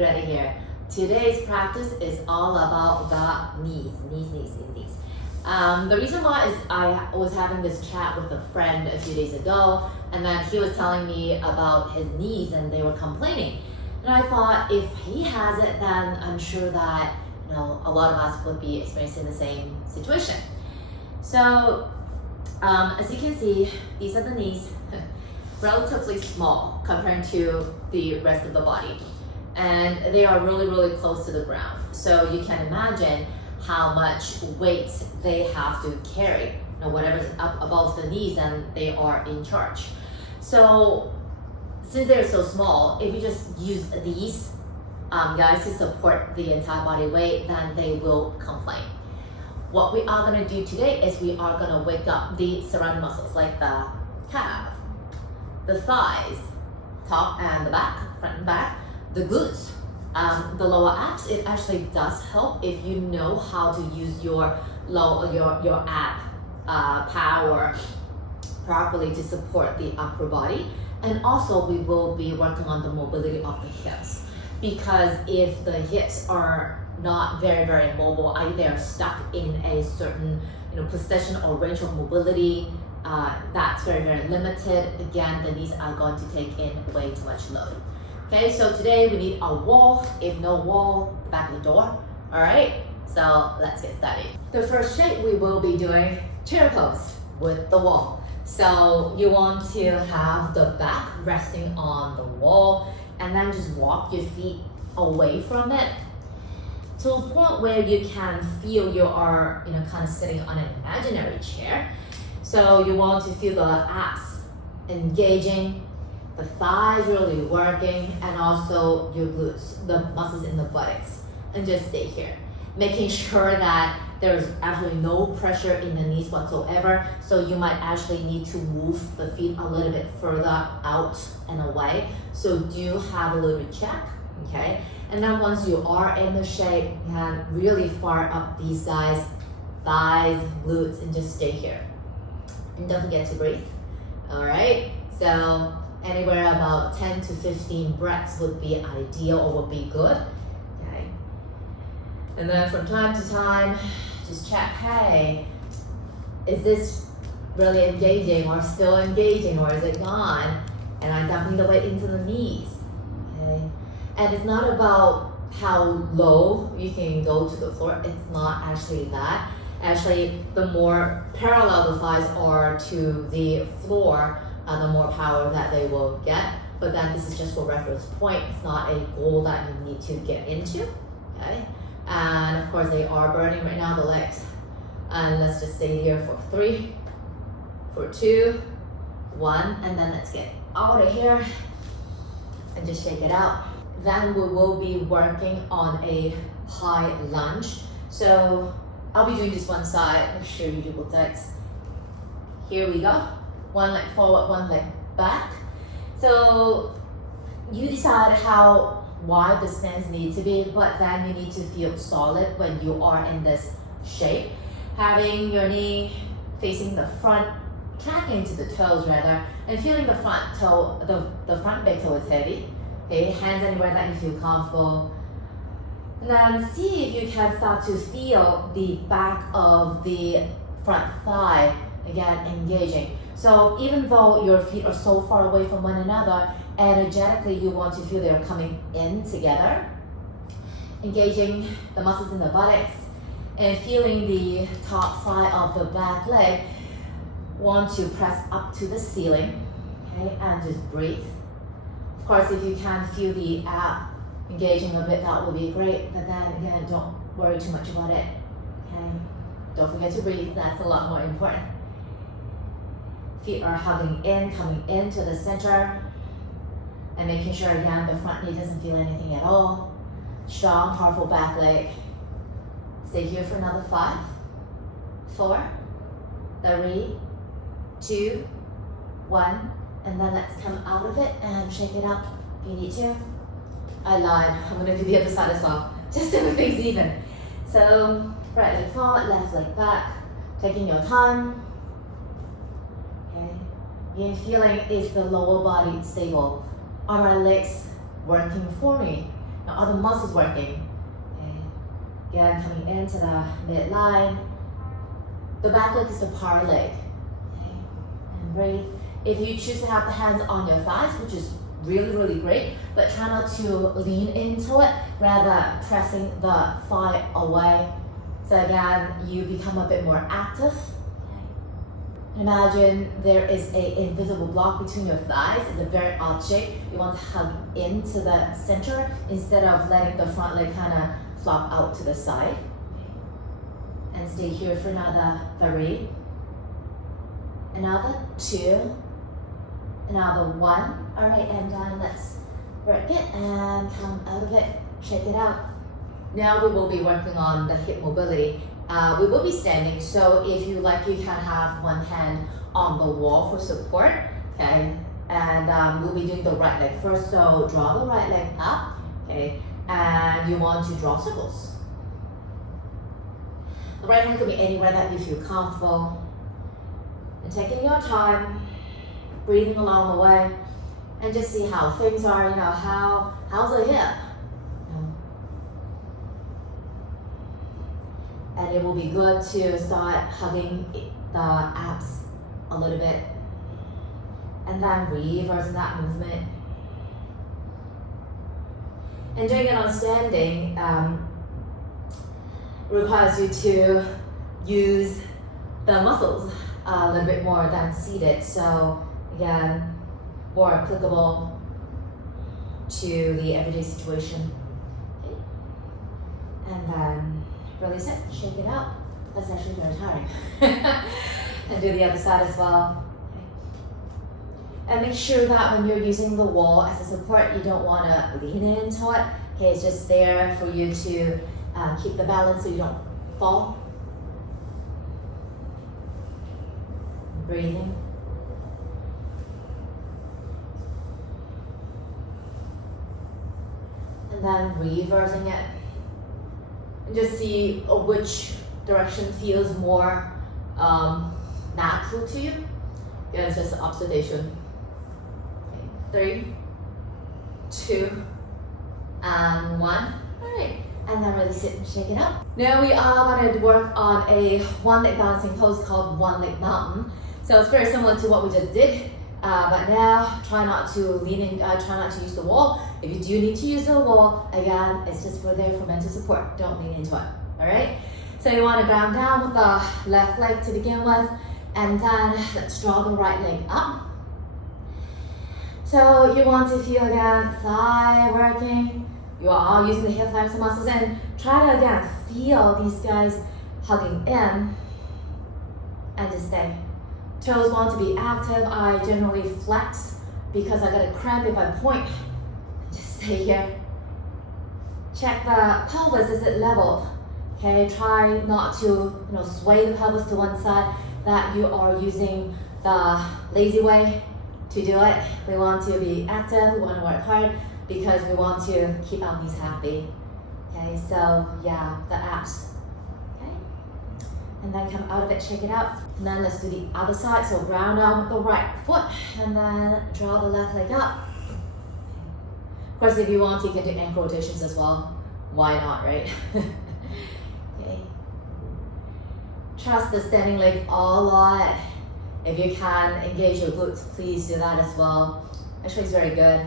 Greta here. Today's practice is all about the knees. The reason why is I was having this chat with a friend a few days ago, and then he was telling me about his knees and they were complaining. And I thought, if he has it, then I'm sure that a lot of us would be experiencing the same situation. So as you can see, these are the knees, relatively small compared to the rest of the body. And they are really close to the ground. So you can imagine how much weight they have to carry. Whatever's up above the knees, and they are in charge. So since they're so small, if you just use these guys to support the entire body weight, then they will complain. What we are going to do today is we are going to wake up the surrounding muscles like the calf, the thighs, top and the back, front and back, the glutes, the lower abs. It actually does help if you know how to use your ab power properly to support the upper body. And also we will be working on the mobility of the hips, because if the hips are not very mobile, either they're stuck in a certain position or range of mobility that's very limited, again the knees are going to take in way too much load. Okay, so today we need a wall. If no wall, the back of the door. All right, so let's get started. The first shape we will be doing chair pose with the wall. So you want to have the back resting on the wall, and then just walk your feet away from it to a point where you can feel you are kind of sitting on an imaginary chair. So you want to feel the abs engaging, the thighs really working, and also your glutes, the muscles in the buttocks, and just stay here, making sure that there's absolutely no pressure in the knees whatsoever. So you might actually need to move the feet a little bit further out and away. So do have a little check, okay? And then once you are in the shape, you can really fire up these guys, thighs, glutes, and just stay here. And don't forget to breathe, all right? So anywhere about 10 to 15 breaths would be ideal or would be good, okay? And then from time to time, just check, hey, is this really engaging or still engaging, or is it gone? And I'm dumping the weight into the knees, okay? And it's not about how low you can go to the floor. It's not actually that. Actually, the more parallel the thighs are to the floor, the more power that they will get. But then this is just for reference point. It's not a goal that you need to get into, okay? And of course they are burning right now, the legs. And let's just stay here for 3, for 2, 1, and then let's get out of here and just shake it out. Then we will be working on a high lunge. So I'll be doing just one side. Make sure you do both sides. Here we go. One leg forward, one leg back. So you decide how wide the stance needs to be, but then you need to feel solid when you are in this shape. Having your knee facing the front, tracking to the toes rather, and feeling the front toe, the front big toe is heavy. Okay, hands anywhere that you feel comfortable. And then see if you can start to feel the back of the front thigh, again, engaging. So even though your feet are so far away from one another, energetically you want to feel they're coming in together, engaging the muscles in the buttocks, and feeling the top thigh of the back leg. Want to press up to the ceiling, okay, and just breathe. Of course, if you can feel the ab engaging a bit, that will be great, but then again, don't worry too much about it, okay? Don't forget to breathe, that's a lot more important. Feet are hugging in, coming into the center, and making sure again the front knee doesn't feel anything at all. Strong, powerful back leg. Stay here for another 5, 4, 3, 2, 1, and then let's come out of it and shake it up if you need to. I lied, I'm gonna do the other side as well, just to make things even. So, right leg forward, left leg back, taking your time. Okay, you're feeling is the lower body stable? Are my legs working for me? Now other muscles working. Okay. Again, coming into the midline. The back leg is the power leg. Okay. And breathe. If you choose to have the hands on your thighs, which is really, really great, but try not to lean into it, rather pressing the thigh away. So again, you become a bit more active. Imagine there is an invisible block between your thighs. It's a very odd shape. You want to hug into the center instead of letting the front leg kind of flop out to the side. And stay here for another 3, another 2, another 1. All right, and then let's work it and come out of it, shake it out. Now we will be working on the hip mobility. We will be standing, so if you like, you can have one hand on the wall for support, okay? And we'll be doing the right leg first, so draw the right leg up, okay? And you want to draw circles. The right hand could be anywhere that you feel comfortable. And taking your time, breathing along the way, and just see how things are, how's the hip? And it will be good to start hugging the abs a little bit. And then reversing that movement. And doing it on standing requires you to use the muscles a little bit more than seated. So again, more applicable to the everyday situation. Okay. And then release it, shake it out. That's actually very tiring. And do the other side as well. Okay. And make sure that when you're using the wall as a support, you don't want to lean into it. Okay, it's just there for you to keep the balance so you don't fall. Breathing. And then reversing it. And just see which direction feels more natural to you. Yeah, it's just observation. Okay. 3, 2, and 1. Alright. And then release it and shake it up. Now we are going to work on a one-leg balancing pose called one-leg mountain. So it's very similar to what we just did. But now try not to lean in, try not to use the wall. If you do need to use the wall, again, it's just for there for mental support. Don't lean into it, all right? So you want to ground down with the left leg to begin with, and then let's draw the right leg up. So you want to feel again, thigh working. You are using the hip flexor muscles, and try to again feel these guys hugging in, and just stay. Toes want to be active. I generally flex because I get a cramp if I point. Just stay here. Check the pelvis, is it leveled? Okay, try not to sway the pelvis to one side, that you are using the lazy way to do it. We want to be active, we want to work hard because we want to keep our knees happy. Okay, so yeah, the abs. And then come out of it, shake it out. And then let's do the other side. So ground down with the right foot and then draw the left leg up. Of course, if you want, you can do ankle rotations as well. Why not, right? Okay. Trust the standing leg a lot. If you can engage your glutes, please do that as well. Actually, it's very good.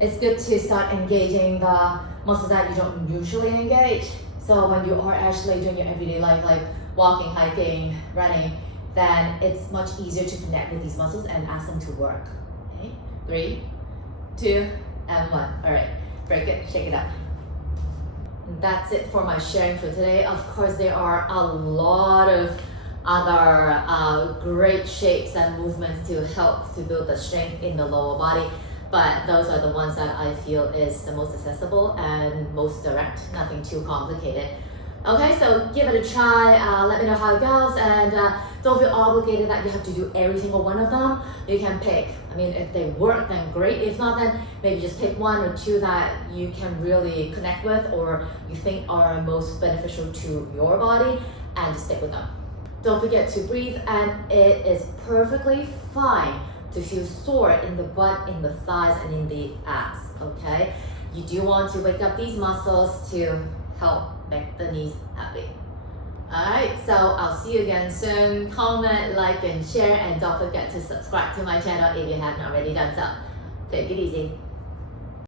It's good to start engaging the muscles that you don't usually engage. So when you are actually doing your everyday life, like walking, hiking, running, then it's much easier to connect with these muscles and ask them to work. Okay, 3, 2, and 1. All right, break it, shake it up. And that's it for my sharing for today. Of course, there are a lot of other great shapes and movements to help to build the strength in the lower body. But those are the ones that I feel is the most accessible and most direct, nothing too complicated. Okay, so give it a try, let me know how it goes, and don't feel obligated that you have to do every single one of them. You can pick. I mean, if they work, then great. If not, then maybe just pick 1 or 2 that you can really connect with or you think are most beneficial to your body, and just stick with them. Don't forget to breathe, and it is perfectly fine to feel sore in the butt, in the thighs, and in the abs, okay? you do want to wake up these muscles to help make the knees happy. Alright, so I'll see you again soon. Comment, like, and share, and don't forget to subscribe to my channel if you have not already done so. Take it easy.